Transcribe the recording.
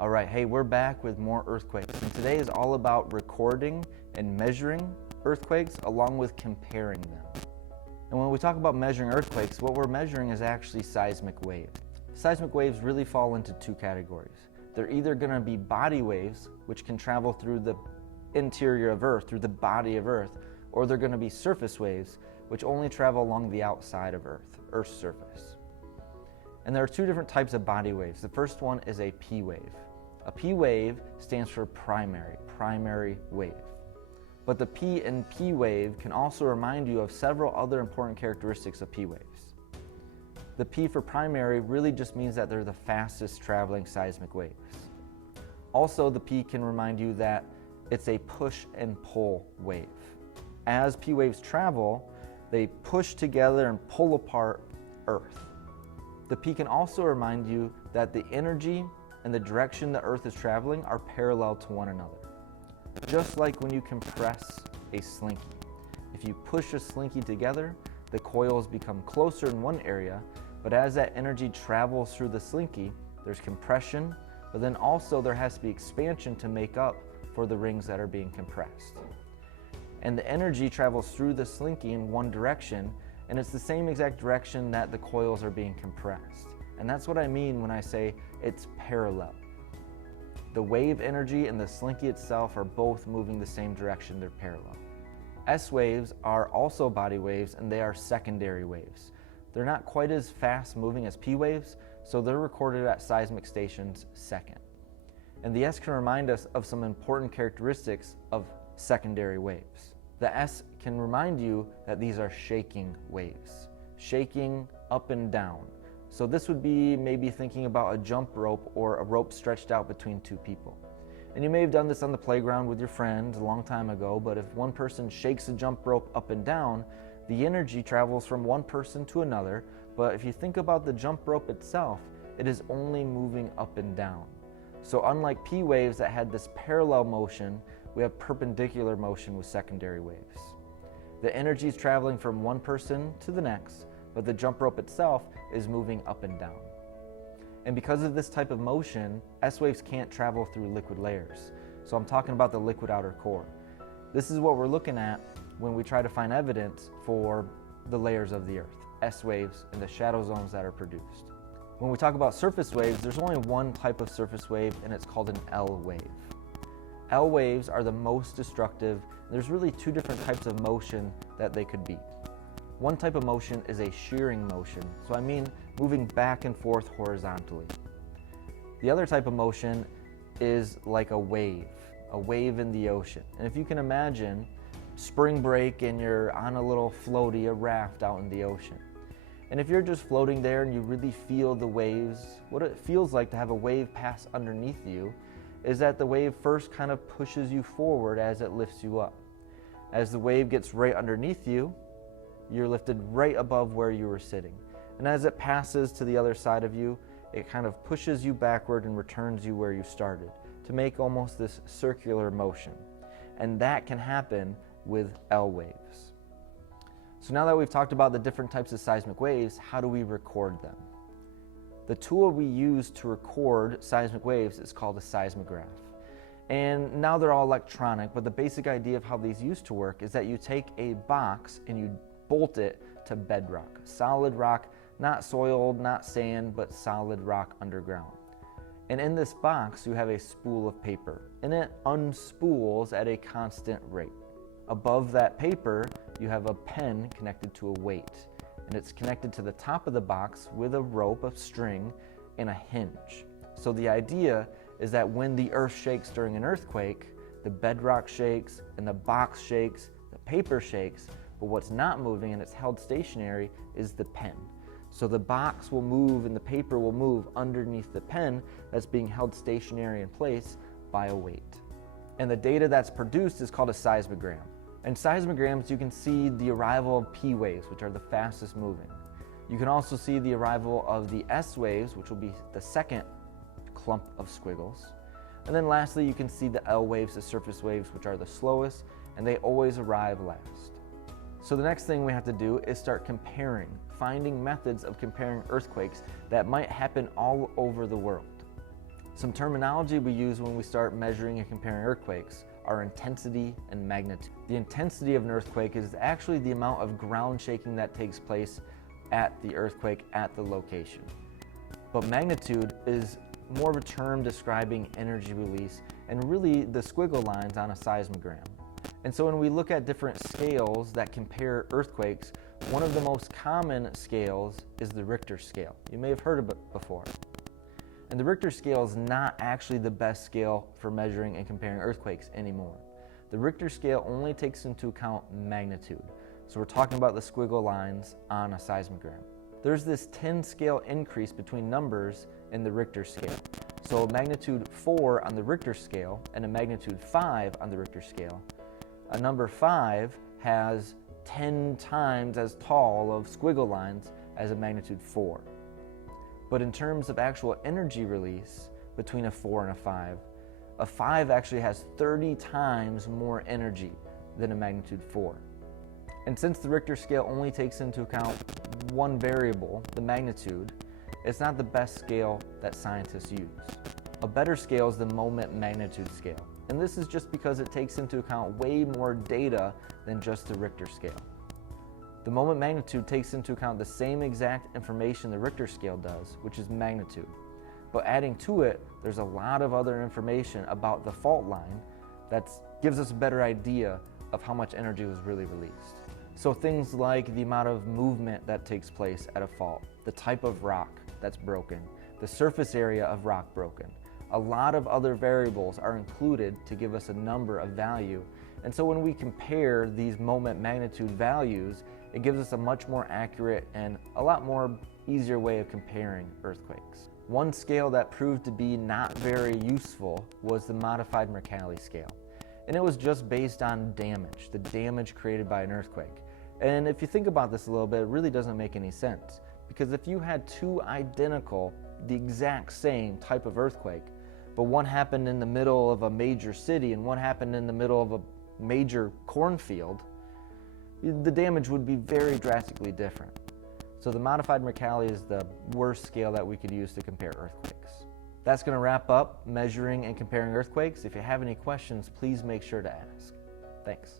All right, hey, we're back with more earthquakes, and today is all about recording and measuring earthquakes along with comparing them. And when we talk about measuring earthquakes, what we're measuring is actually seismic waves. Seismic waves really fall into two categories. They're either going to be body waves, which can travel through the interior of Earth, through the body of Earth, or they're going to be surface waves, which only travel along the outside of Earth's surface. And there are two different types of body waves. The first one is a P wave. A P wave stands for primary wave. But the P in P wave can also remind you of several other important characteristics of P waves. The P for primary really just means that they're the fastest traveling seismic waves. Also, the P can remind you that it's a push and pull wave. As P waves travel, they push together and pull apart Earth. The P can also remind you that the energy and the direction the Earth is traveling are parallel to one another. Just like when you compress a slinky. If you push a slinky together, the coils become closer in one area, but as that energy travels through the slinky, there's compression, but then also there has to be expansion to make up for the rings that are being compressed. And the energy travels through the slinky in one direction, and it's the same exact direction that the coils are being compressed. And that's what I mean when I say it's parallel. The wave energy and the slinky itself are both moving the same direction, they're parallel. S waves are also body waves, and they are secondary waves. They're not quite as fast moving as P waves, so they're recorded at seismic stations second. And the S can remind us of some important characteristics of secondary waves. The S can remind you that these are shaking waves, shaking up and down. So this would be maybe thinking about a jump rope or a rope stretched out between two people. And you may have done this on the playground with your friends a long time ago, but if one person shakes a jump rope up and down, the energy travels from one person to another. But if you think about the jump rope itself, it is only moving up and down. So unlike P waves that had this parallel motion, we have perpendicular motion with secondary waves. The energy is traveling from one person to the next, but the jump rope itself is moving up and down. And because of this type of motion, S waves can't travel through liquid layers. So I'm talking about the liquid outer core. This is what we're looking at when we try to find evidence for the layers of the Earth, S waves and the shadow zones that are produced. When we talk about surface waves, there's only one type of surface wave, and it's called an L wave. L waves are the most destructive. There's really two different types of motion that they could be. One type of motion is a shearing motion, so I mean moving back and forth horizontally. The other type of motion is like a wave in the ocean. And if you can imagine spring break and you're on a little floaty, a raft out in the ocean. And if you're just floating there and you really feel the waves, what it feels like to have a wave pass underneath you is that the wave first kind of pushes you forward as it lifts you up. As the wave gets right underneath you, you're lifted right above where you were sitting. And as it passes to the other side of you, it kind of pushes you backward and returns you where you started to make almost this circular motion. And that can happen with L waves. So now that we've talked about the different types of seismic waves, how do we record them? The tool we use to record seismic waves is called a seismograph. And now they're all electronic, but the basic idea of how these used to work is that you take a box and you bolt it to bedrock, solid rock, not soiled, not sand, but solid rock underground. And in this box, you have a spool of paper, and it unspools at a constant rate. Above that paper, you have a pen connected to a weight, and it's connected to the top of the box with a rope of string and a hinge. So the idea is that when the earth shakes during an earthquake, the bedrock shakes and the box shakes, the paper shakes, but what's not moving and it's held stationary is the pen. So the box will move and the paper will move underneath the pen that's being held stationary in place by a weight. And the data that's produced is called a seismogram. In seismograms, you can see the arrival of P waves, which are the fastest moving. You can also see the arrival of the S waves, which will be the second clump of squiggles. And then lastly, you can see the L waves, the surface waves, which are the slowest, and they always arrive last. So the next thing we have to do is start comparing, finding methods of comparing earthquakes that might happen all over the world. Some terminology we use when we start measuring and comparing earthquakes are intensity and magnitude. The intensity of an earthquake is actually the amount of ground shaking that takes place at the earthquake at the location. But magnitude is more of a term describing energy release and really the squiggle lines on a seismogram. And so when we look at different scales that compare earthquakes, one of the most common scales is the Richter scale. You may have heard of it before. And the Richter scale is not actually the best scale for measuring and comparing earthquakes anymore. The Richter scale only takes into account magnitude. So we're talking about the squiggle lines on a seismogram. There's this 10 scale increase between numbers in the Richter scale. So a magnitude 4 on the Richter scale and a magnitude 5 on the Richter scale. A number 5 has 10 times as tall of squiggle lines as a magnitude 4. But in terms of actual energy release between a 4 and a 5 actually has 30 times more energy than a magnitude 4. And since the Richter scale only takes into account one variable, the magnitude, it's not the best scale that scientists use. A better scale is the moment magnitude scale. And this is just because it takes into account way more data than just the Richter scale. The moment magnitude takes into account the same exact information the Richter scale does, which is magnitude. But adding to it, there's a lot of other information about the fault line that gives us a better idea of how much energy was really released. So things like the amount of movement that takes place at a fault, the type of rock that's broken, the surface area of rock broken. A lot of other variables are included to give us a number of value. And so when we compare these moment magnitude values, it gives us a much more accurate and a lot more easier way of comparing earthquakes. One scale that proved to be not very useful was the modified Mercalli scale. And it was just based on damage, the damage created by an earthquake. And if you think about this a little bit, it really doesn't make any sense. Because if you had two identical, the exact same type of earthquake, but one happened in the middle of a major city and one happened in the middle of a major cornfield, the damage would be very drastically different. So the modified Mercalli is the worst scale that we could use to compare earthquakes. That's going to wrap up measuring and comparing earthquakes. If you have any questions, please make sure to ask. Thanks.